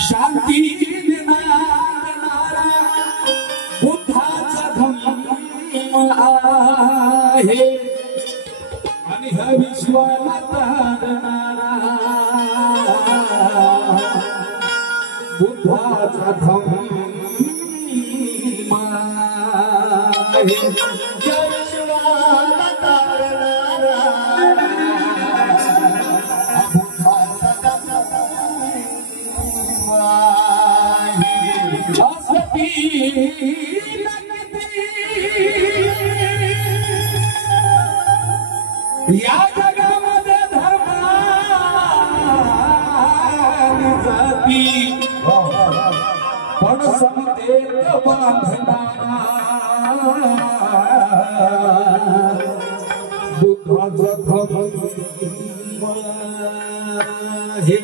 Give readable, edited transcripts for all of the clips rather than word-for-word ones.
शांती देणारा बुद्धाचा धम्म आहे आणि हा विश्वाला तारणारा बुद्धाचा धम्म आहे विश्वाला तारणारा या जगामध्ये धर्माती पण समतेत बांधणारा बुद्धाचा धम्म हे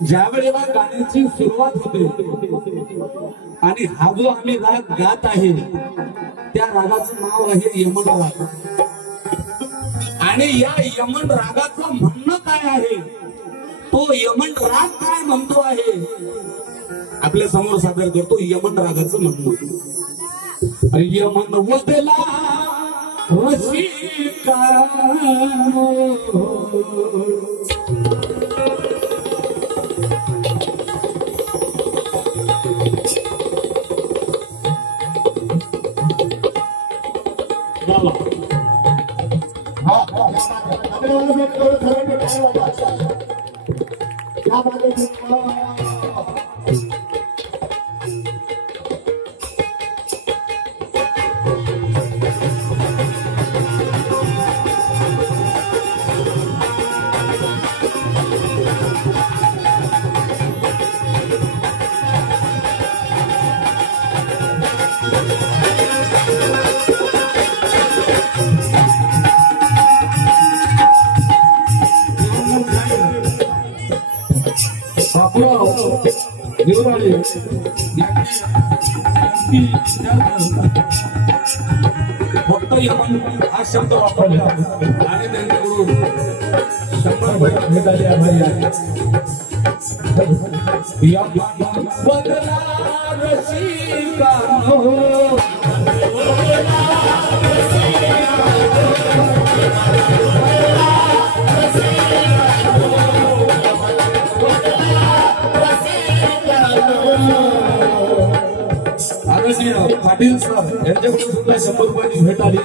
ज्या वेळेला गाण्याची सुरुवात होते आणि हा जो आम्ही राग गात आहे त्या रागाचं नाव आहे यमन राग आणि या यमन रागाचं म्हणणं काय आहे तो यमन राग काय म्हणतो आहे आपल्या समोर सादर करतो यमन रागाचं म्हणणं यमन वदला रसिका फक्त यमन हा शब्द वापरला आणि त्यांच्याकडून 100 भेटायचे आभारी आहे पाटील सर यांच्याकडून सुद्धा 100 रुपयाची भेट आली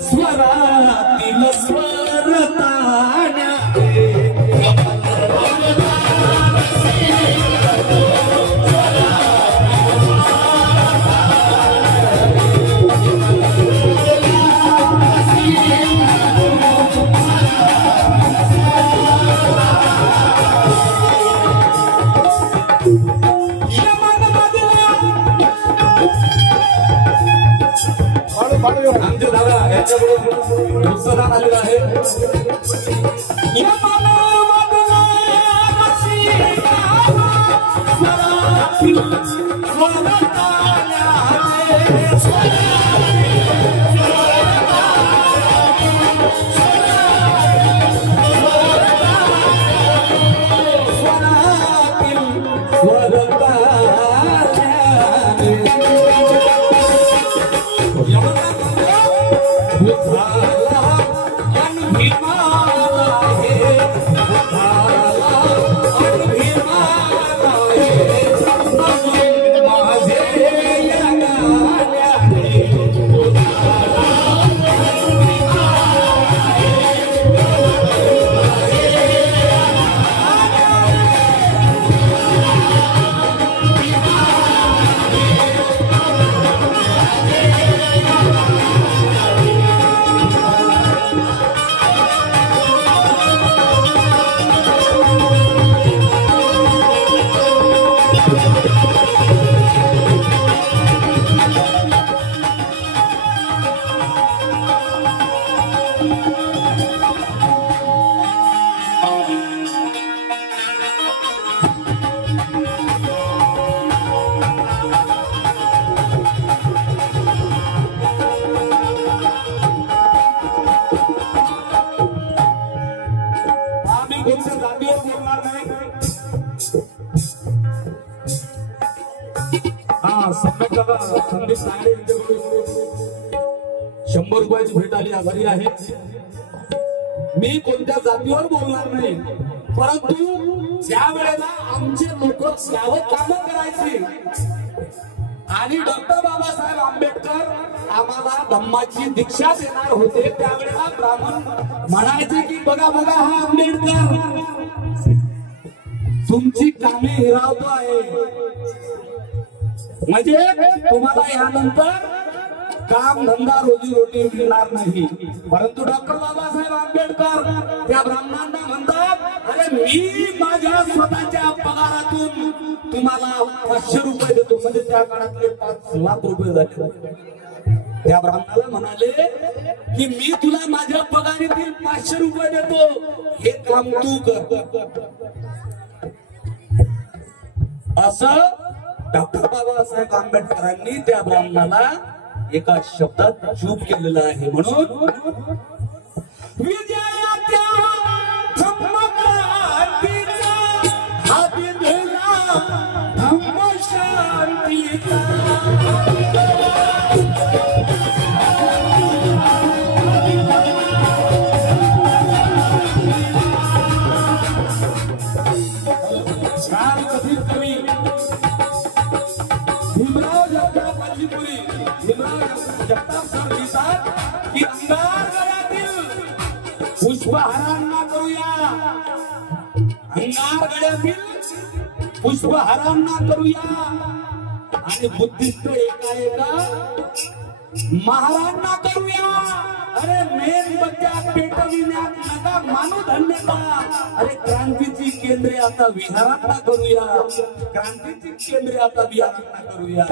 स्वरातील स्वरताण्या आमचे दादा यांच्याकडून प्रोत्साहन आलेलं आहे सम्यक दादा संदीप नागडे यांच्याकडून 100 रुपयाची भेट आली, आभारी आहे. मी कोणत्या जातीवर बोलणार नाही, परंतु ज्या वेळेला आमचे लोक गावात कामं करायची आणि डॉक्टर बाबासाहेब आंबेडकर आम्हाला धम्माची दीक्षा देणार होते, त्यावेळेला ब्राह्मण म्हणायचे की बघा बघा हा आंबेडकर तुमची कामे हिरावतो आहे, म्हणजे तुम्हाला यानंतर काम धंदा रोजी रोटी मिळणार नाही. परंतु डॉक्टर बाबासाहेब आंबेडकर त्या ब्राह्मणांना म्हणतात, अरे मी माझ्या स्वतःच्या पगारातून तुम्हाला 500 रुपये देतो, म्हणजे त्या काळातले 5 लाख रुपये झाले. त्या ब्राह्मणाला म्हणाले की मी तुला माझ्या पगारीतील 500 रुपये देतो, हे काम तू कर. असं डॉक्टर बाबासाहेब आंबेडकरांनी त्या ब्राह्मणाला एका शब्दात चूप केलेलं आहे. म्हणून विजयाच्या धम्मक्रांतीचा हाती धरला धम्मशांतीचा. राम कथीत कवी भीमराव जगताप अल्लीपुरी जगताप सर लिहितात की अंगार गळ्यातील पुष्पहारांना करूया, अंगार गळ्यातील पुष्पहारांना करूया आणि बुद्धिस्ट एका महारांना करूया. अरे मेणबत्त्या पेटविण्यात नका मानू धन्यता. अरे क्रांतीची केंद्रे आता विहारांना करूया, क्रांतीची केंद्रे आता विहारांना करूया.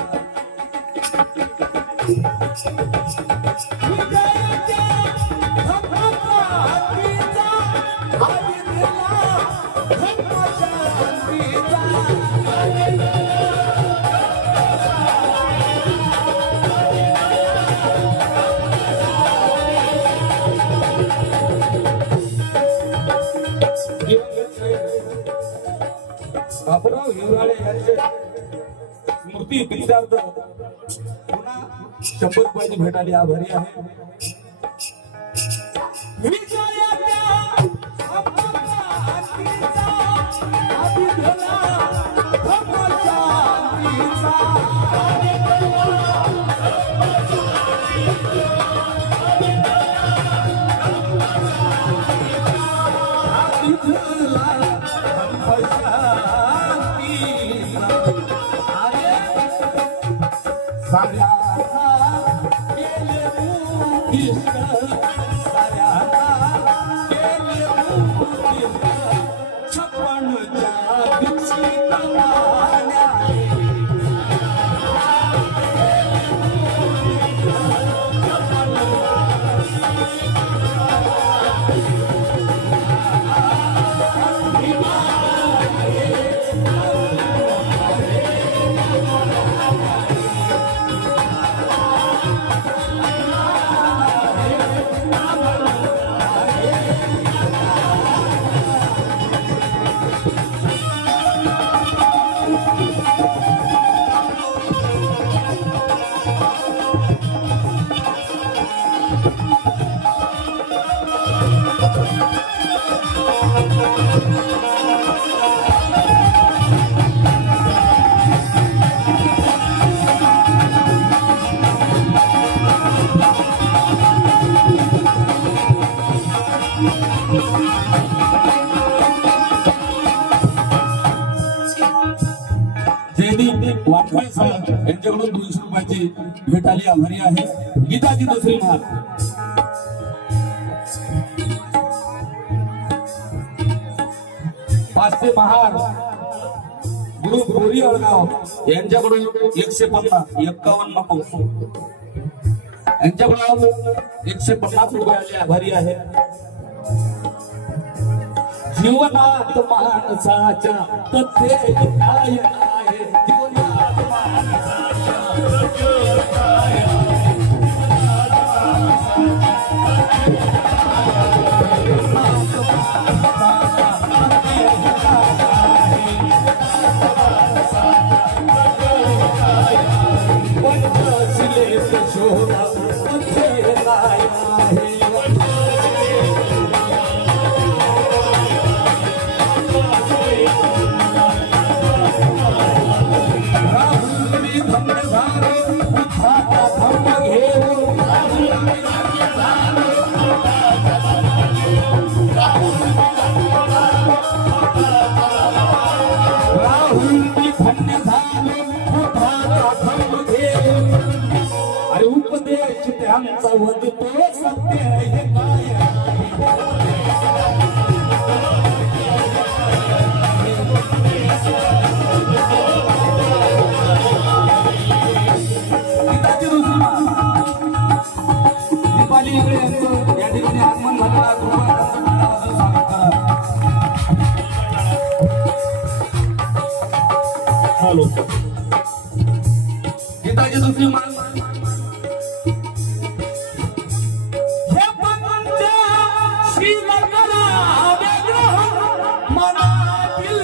बापूराव हिवराळे यांचे स्मृती प्रीत्यार्थ पुन्हा 100 रुपयाची भेट आली, आभारी आहे. यांच्याकडून 200 रुपयाची भेट आली, आभारी आहे. गीताजी दुसरी महार 500 महार गुरु गोरी अळगाव यांच्याकडून 150 51 नको यांच्याकडून 150 रुपये आले, आभारी आहे. जीवनात माणसाच्या तथ्य काय आहे, जीवनात माणसाच्या तथ्य काय आहे. Bye. धन्य झालो अरे उपदेश त्यांचा वदतो सत्य हे काय दीपाली इंगळे यांचं या ठिकाणी आगमन झालं हॅलो गीताची दुसरी मान हे पंच श्रीमंगला मनातील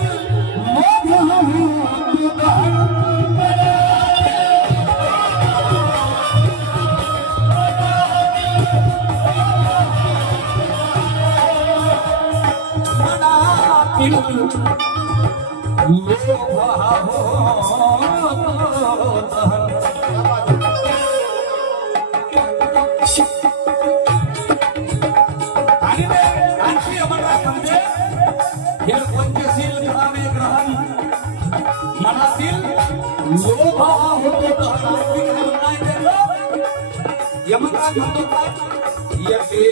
पंचशील ग्रहावे ग्रहण मनातील लोभ यमराज म्हणतो काय येते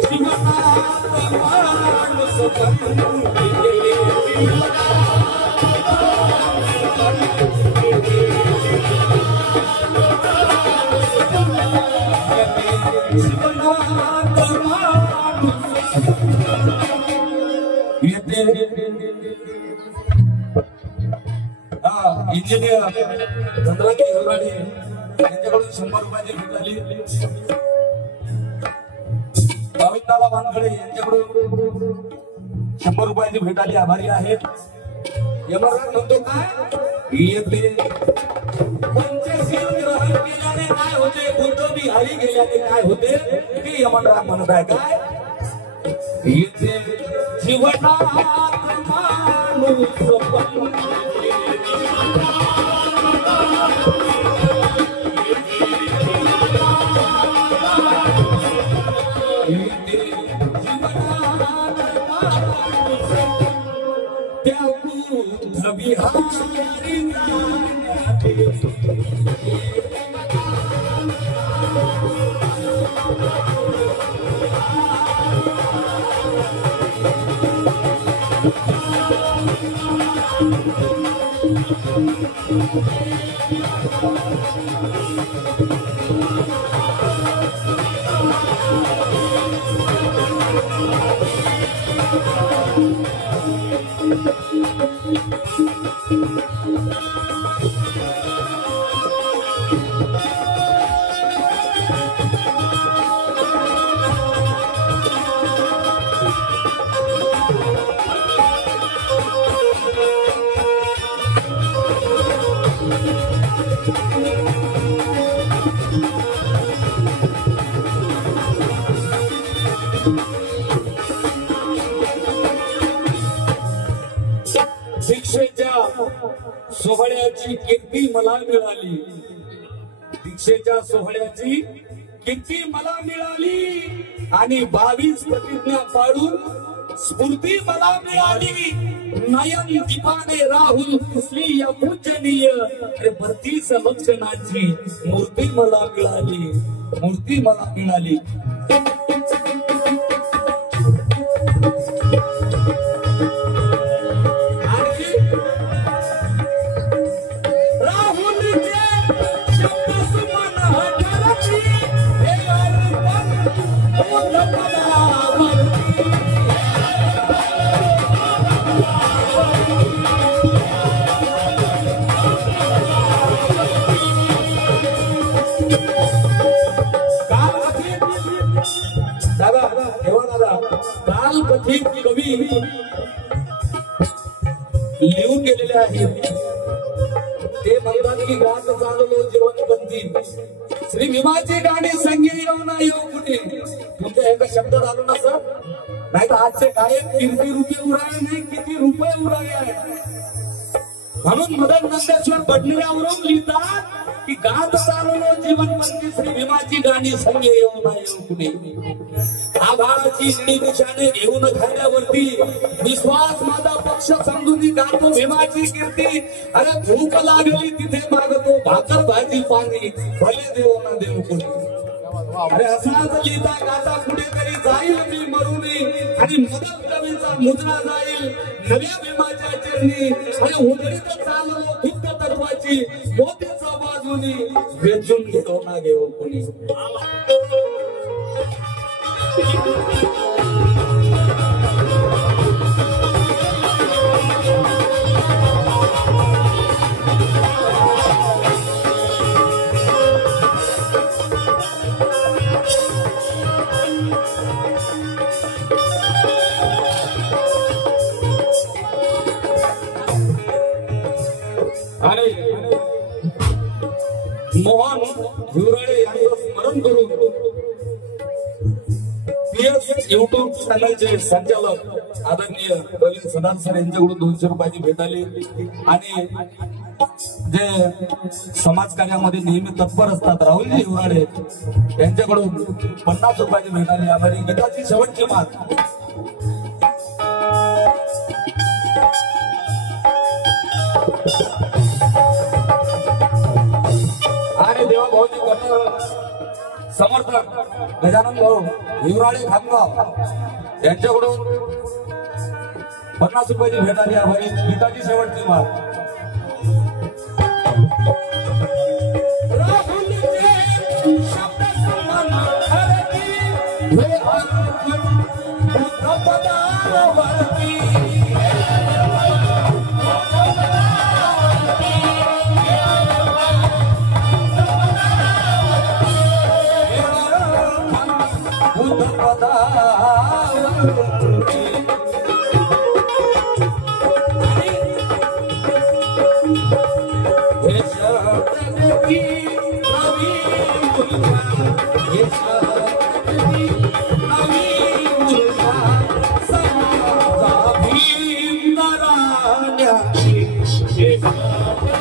जीवनात माणूस इंजिनियर चंद्राजी हिवराडे यांच्याकडून 100 रुपयाची भेट आली गोविंदाला वानखडे यांच्याकडून 100 रुपयाची भेट आली आभारी आहेत यमराज म्हणतो काय येते पंचशील ग्रहण केल्याने काय होते बुद्ध बिहारी गेल्याने काय होते ते यमराज म्हणत आहे काय येते जीवनात माणूस दीक्षेच्या सोहळ्याची कीर्ती मला मिळाली दीक्षेच्या सोहळ्याची कीर्ती मला मिळाली आणि 22 प्रतिज्ञा पाळून स्फूर्ती मला मिळाली नयन दीपाने राहुल पुसली या पूजनीय 32 लक्षणाची मूर्ती मला मिळाली काल कथित कवी लिहून गेलेले आहेत ते म्हणतात की गात चाललो जीवनपंथी श्री भीमाची गाणी संगी येऊ ना येऊ कुठे तुमच्या एका शब्दात आलो ना सर नाही तर आजचे गायक कीर्ती रुपये उराळे नाही किती रुपये उराळे आहेत म्हणून मदन नंदेश्वर बडनेरावरून लिहितात की गात चाललो जीवनपंथी श्री भीमाची गाणी संगी येऊ ना येऊ कुठे आभाळाची निशाने घेऊन खाण्यावरती विश्वास माझा पक्ष समजून गातो भीमाची कीर्ती. अरे भूक लागली तिथे मागतो भाकर भाजी पाणी भले देव ना देव कोणी. अरे असाच लिहिता गाता कुठेतरी जाईल मी मरुनी आणि मदत कवीचा मुद्रा जाईल नव्या भीमाच्या चरणी. आणि उघडीत चाललो खुद्द तत्वाची मोतीचा बाजूनी वेचून घेतो ना घेऊ कोणी. आणि मोहन हिवराळे यांचं स्मरण करून पीएस युट्यूब चॅनलचे संचालक आदरणीय प्रवीण सदान सर यांच्याकडून 200 रुपयाची भेट आली. आणि जे समाजकार्यामध्ये नेहमी तत्पर असतात राहुलजी हिवराळे यांच्याकडून 50 रुपयाची भेट आली. आभारी. गीताची शेवटची मात. आणि देवा भाऊजी कट समर्थक गजानन भाऊ हिवराळे खामगाव यांच्याकडून 50 रुपयाची भेट आली. आभारी. गीताची शेवटची मात. भीम